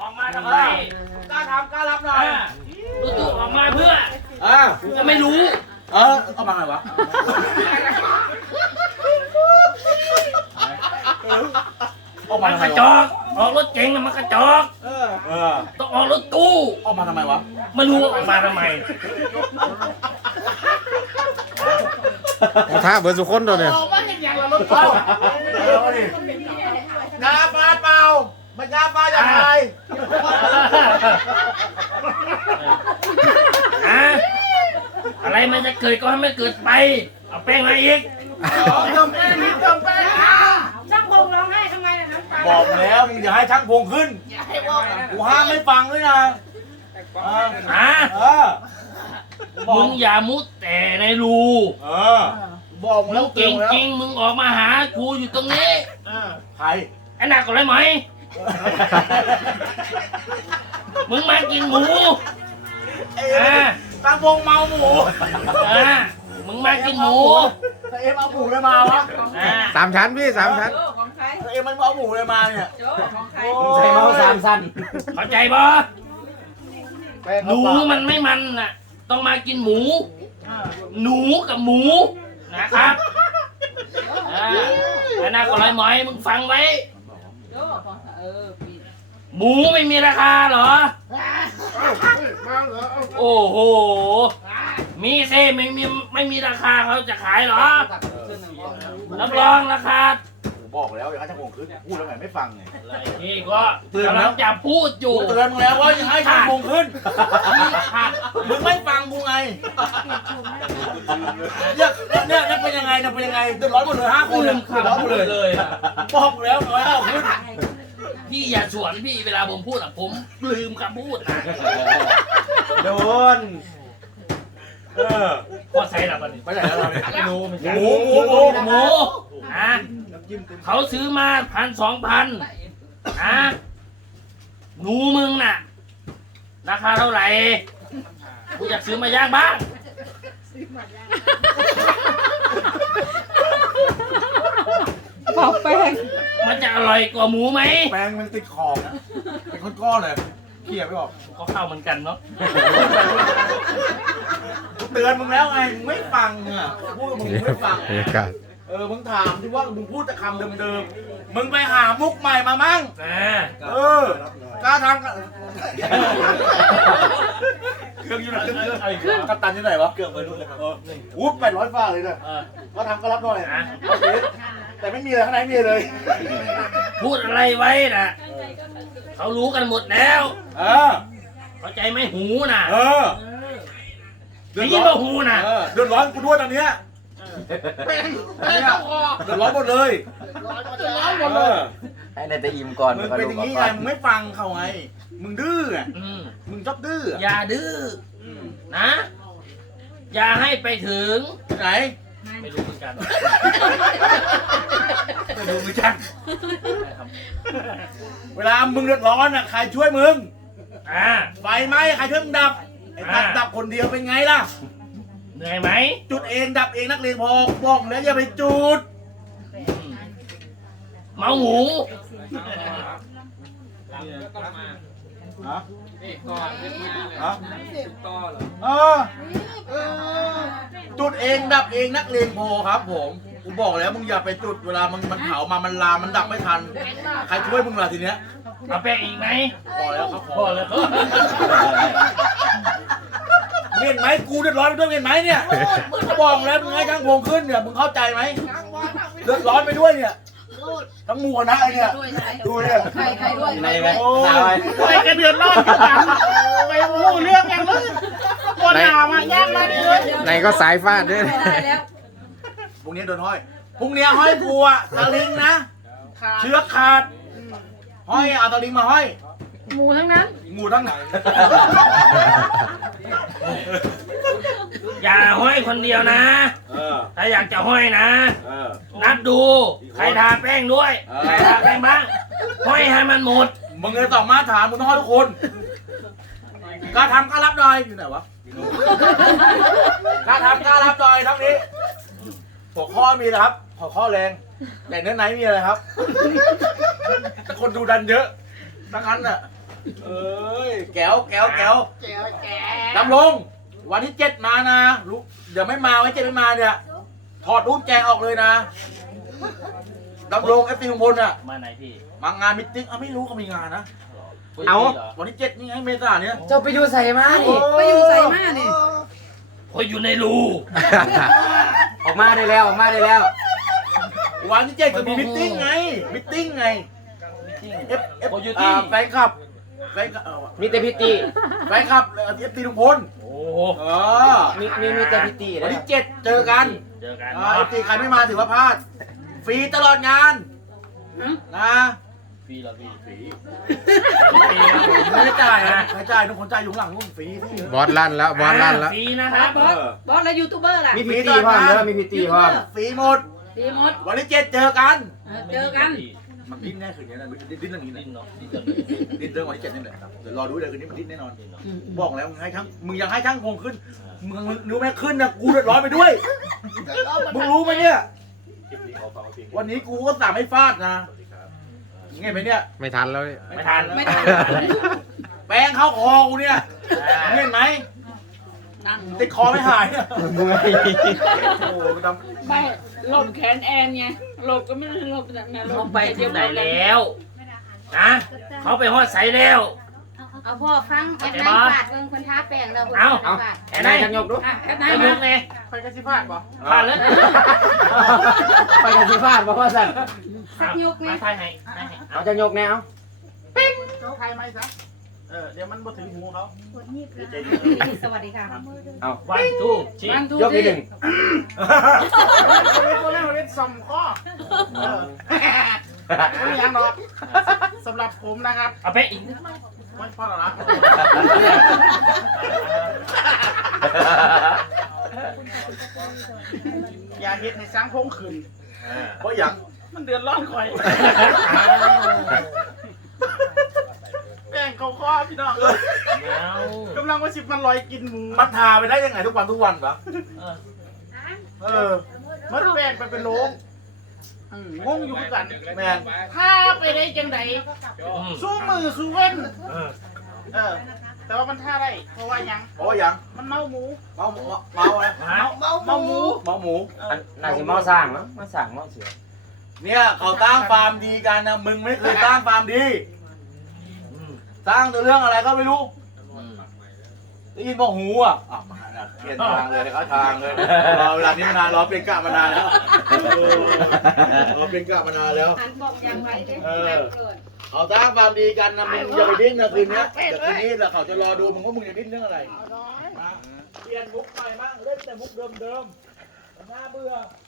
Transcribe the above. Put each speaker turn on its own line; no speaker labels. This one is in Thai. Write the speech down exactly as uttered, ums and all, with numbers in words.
อกมาทำไม
กล้าทำกล้ารับหน่อย
จู่ๆออกมาเพื่อ
อ่า
กูก็ไม่รู้
เออเอามาไงวะออก
มั
มาน ทำ
ก
ไม
ระจ
วะ
อกออกรถเก๋งน่ะมันกระจอก
เออเออ
ต้องออกรถตู้
ออกมาทำไมวะ
ไม่รู้ว่าออกมาทำไม
ท้าเบอร์สุคนตัวเนี่ย
ออกมาอย่างอย่างละรถเปล่าเอาดิกาปลาเปล่ามันกาปลาอย่างไร
อะอะไรมันจะเกิดก็ให้มันเกิดไป เอาแป้งมาอีก
เติมแป้งนิดเติมแป้ง
ช่างพงร้องไห้ทำไมล่ะน้ำตา
บอกแล้วมึงอย่าให้ช่างพงขึ้นกูห้ามไม่ฟังด้วยนะ
ฮะ
เออ
มึงอย่ามุดแต่ในรู
เออบอก
มึ
แล้
ง
ว
เก่ง
แล้ว
จริง มึงออกมาหากูอยู่ตรงนี้
ใคร
ไอ้หนักกว่าไรไหม มึงมากินหมูอ่า
ช่างพงเมาหมู
อ่ามึงมากินหมู
ถ้าเอ็มเอาหมูเลยมาวะ
อ่า
สามชั้นพี่สามชั้น
ของใคร
ถ้าเอ็มมันเอาหมูเลยมาเนี่ย
โจ้ของใคร
ใส่เมาสามสั้น
เข้าใจบ่หนูมันไม่มันน่ะ ต้องมากินหมู หนูกับหมูนะครับอ่าไอ้หนักกว่าไรไหมมึงฟังไว้
โจ้ของเออปี
หมูไม่มีราคาเหรอ โอ้โห มีสิไม่มีไม่มีราคาเขาจะขายเหรอ รับรองราคา
บอกแล้วอย่าให้ช่างพงขึ้นพูดแล้วไงไม่ฟังไง
อะไรนี่ก็กำลังจะพูดอยู่
กูเตือนมึงแล้วว่าอย่าให้ช่างพงขึ้น
ขาด
มึงไม่ฟังกูไงเนี่ยเนี่ยเนี่ยเป็นยังไงเนี่ยเป็นยังไงเดือดร้อนหมดเลยห้าคน
ลื
เนี่ย
ม
เดือดร้อนหมดเลย
เลยอะ
บอกกูแล้วน้อยเอาขึ้น
พี่อย่าสวนพี่เวลาผมพูดอ่ะผมลืมคำพูดนะ
โดนเออ
ก็ใส่ละบัดนี้
ไปไหนแล้วเราเนี่ย
ไม่รู้ไม่
ห
ใช่
มูหมูหมู
หมูนะเขาซื้อมาพันสองพันนะหนูมึงน่ะ ราคาเท่าไหร่กูอยากซื้อมาย่างบ้าง
เป่าแป้ง
มันจะอร่อยกว่าหมูไหม
แป้งมันติดขอบเป็นก้อนๆเลยเขี่ยไม่ออก
ก็เข้าเหมือนกันเนาะ
กูเตือนมึงแล้วไงมึงไม่ฟังอ่ะพูดกับมึงมึงไม่ฟัง
บรรยากาศ
เออมึงถามที่ว่ามึงพูดแต่คำเดิมๆมึงไปหามุกใหม่มามั่ง
อ่า
เออกล้าทำกันเครื่องอยู่ไหนเครื่องกัปตันอยู่ไหนวะเครื่องไปรุ่นเลยครับอู้แปดร้อยฟ้าเลยเนี่ย
เออ
ก็ทำก็รับหน่อย
นะ
โอเคแต่ไม่มีอะไรข้างในไม่มีเลย
พูดอะไรไว้น่ะเขารู้กันหมดแล้ว
เออ
เข้าใจไหมหูน่ะ
เออ
ได้ยินว่าหูน่ะ
เออเดือดร้อนกูด้วยตอนเนี้ยเป็นเป็นเจ้าคอเดือดร้อนหมดเลยเดือดร้อนหมดเลย
ให้นายตะอิมก่อน
มึงเป็นอย่างนี้ไงมึงไม่ฟังเขาไงมึงดื้อไง
อืม
มึงชอบดื้อ
อย่าดื้อนะ อย่าให้ไปถึง
ไหน
ไม่รู้เหมือนกันไม่รู้เหมือนกันนะครับ
เวลามึงเดือดร้อนอ่ะใครช่วยมึง
อ่า
ไฟไหม้ใครช่วยมึงดับไอ้ตัด
อ่า
ดับคนเดียวเป็นไงล่ะ
เหนื่อยไหม
จุดเองดับเองนักเลงพอบอกแล้วอย่าไปจุด
เมาหมู
ฮะฮะเออจุดเองดับเองนักเลงพอครับผมกูบอกแล้วมึงอย่าไปจุดเวลามันมันเผามามันลามมันดับไม่ทันใครช่วยมึงล่ะทีเนี้ย
เอาแป้งอีกไหม
พอแล้วครับ
พอแล้ว
มึงเห็นไหมกูเดือดร้อนไปด้วยเห็นไหมเนี่ยกูบอกแล้วมึงให้ช่างพงขึ้นเนี่ยมึงเข้าใจไหมเดือดร้อนไปด้วยเนี่ยทั้งหมู่คณะไอ้เนี่ยดูเนี่ย
ใครใครด้วย
ในไหม
โอ้ย
ไปกันเดือดร้อนกันไปพูดเรื่องกันเลยปวดหนามาแย่งมาดิเลย
ไหนก็สายฟาดด้วย
ไม่ได้แล้ว
พรุ่งนี้โดนห้อยพรุ่งนี้ห้อยกูอะตะลิงนะเชือกขาดห้อยเอาตะลิงมาห้อย
หมูทั้งนั้น
งูทั้งไหน
อย่าห้อยคนเดียวนะ
เออ
ถ้าอยากจะห้อยนะ
เออ
นับดู ใครทาแป้งด้วย
เออ
ใครทาแป้งบ้าง ห้อยให้มันหมด
มึงเลยต้องมาถามมึงต้องห้อยทุกคนกล้าทำกล้ารับหน่อยอยู่ไหนวะกล้าทำกล้ารับหน่อยทั้งนี้หัวข้อมีนะครับหัวข้อแรงแต่เนื้อไหนมีอะไรครับแต่คนดูดันเยอะทั้งนั้นน่ะเอ้ยแก้วแก้วแก้วดำลงวันที่เจ็ดมานะรู้เดี๋ยวไม่มาวันที่เจ็ดไม่มาเนี่ยถอดรูปแจงออกเลยนะดำลงเอฟซีลุงพลอ่ะ
มาไหนพี่
มางานมิทติ้งอ่ะไม่รู้เขามีงานนะ
เอา
วันที่เจ็ดนี่ไงเมษาเนี่ย
เจ้าไปอยู่ใส่มาดิ
ไปอยู่ใส่มานี่
คอยอยู่ในรู
ออกมาได้แล้วออกมาได้แล้ว
วันที่เจ็ดก็มีมิทติ้งไงมิทติ้งไงเอฟเอฟ
คอยอยู่ที่
แฟนคลับแฟนคลับเอ่อ
มีแต่พิตี
แฟนคลับเอฟซีลุงพล
โอ้
เออ
มีมีมีแต่พิตี
วัน
นะ
ที่เจ็ดเจอกัน
เจอกัน
เอฟซีใครไม่มาถือว่าพลาดฟรีตลอดงาน
หือ
นะ
ฟรีเหรอพี่ฟรี
ไม่ได้จ่ายนะไม่จ่ายทุกคนจ่ายอยู่ข้างหลังนู่นฟรีที่
บอสลั่นแล้วบอสลั่นแล้ว
ฟรีนะครับ
บอสบอสแล้วยูทูบเบอร์ล่ะ
มีพิตีพร้อมเด้อมีพิตีพร้อม
ฟรีหมด
ดีหมด
วันที่เจ็ดเจอกัน
เออเจอกัน
มันดิ้นแน่คืนนี้นะดิ้นดิ้นเรื่องนี้
ดิ้
นะ
นเนาะดิ้นเนาะ
ดิ้นเรื่องวันที่เจ็ดนี่แหละเดี๋ยวรอดูเลยคืนนี้มันดิ้นแน่นอน
ดิ้นเนาะ
อืม
บอกแล้วมึงให้ทั้งมึงยังให้ทั้งพงขึ้นมึงมึงรู้ไหมขึ้นนะกูเดือดร้อนไปด้วยมึงรู้ไหมเนี่ยวันนี้กูก็สั่งให้ฟาดนะเงี้ยไหมเนี่ย
ไม่ทันแล้วดิ
ไม่ทัน
ไม่ทัน
แป้งเข้าคอกูเนี่ยเห็นไหม
นั่ง
ติดคอไม่หายเนี่ย
เมื่อย
โอ้โหท
ไม่หลบแขนแอนไงหลบก็ไม่ได้หลบแต่แม่หล
เขา
บ
ไปที่ไหนแล้วนะเขาไปฮอดใสแล้ว
เอาพ่อฟังแอดไนฟาดเบิ่งคนท้าแป้งแล้วคน
เอา
ท้าฟาด
แอน
นาย
ไหน
กันยกดู
อ่ะแอดไหน
จะย
มาก
ไง
ำไปกันสิพลาดป่ะ
พลาดเลย
ไปกันสิพลาดบ่พ่อสั่น
สักยุก
มา
นี่
ทายให้ทายให้
เอาจะยกแนว
เขาไทยไหมซะเออเดี๋ยวมันมาถึงหูเขา
สวัสดีค่ะ
เอา
วันทูชี้
วันทู
ยกนิดหนึ่ง
เล่นตัวแรกเล่นสมข้อไม่ยังหรอกสำหรับผมนะครับ
เอาไปอีก
ไม่พอแล้วนะอย่าเห็ดในสังพงขืนเพราะอย่างมันเดือดร้อนคอยแป้งเขาข้อพี่น้อง
เอา
กำลังว่าสิบมันลอยกินหมูมันทาไปได้ยังไงทุกวันทุกวันปะ
เออ
เออมันแป้งไปเป็นโลงอืมงงอยู่คือกันแม่งถ้าไปได้จังได
อืม
สู้มือสู้เว้น
เออ
เออ แต่ว่ามันท่าได้เพราะว่ายังเพราะว่ายังมันเมาหมูเมาหมูเมาอะไรเมาเมาเมาหมูเมาหมู
น่าจะมาสร้างมั้งมาสร้างมาเสือ
เนี่ยเขาตั้งฟาร์มดีกันนะมึงไม่เคยตั้งฟาร์มดี
อืม
สร้างแต่เรื่องอะไรก็ไม่รู้
อืม
ได้ยินบอกหูอ่ะอ่ะมาแล้วเปลี่ยนทางเลยเขาทางเลยรอเวลานี้มานานรอเปลี่ยนกะมานานแล้วรอเปลี่ยนกะมานานแล้ว
หันบอกยังไงเด้
เออ
เกิด
เขาสร้างความดีกันนะมึงอย่าไปดิ้นนะคืนนี้เดี๋ยวคืนนี้แล้วเขาจะรอดูมึงว่ามึงจะดิ้นเรื่องอะไรมาเปลี่ยนมุกใหม่บ้างเล่นแต่มุกเดิมๆน่าเบื่อ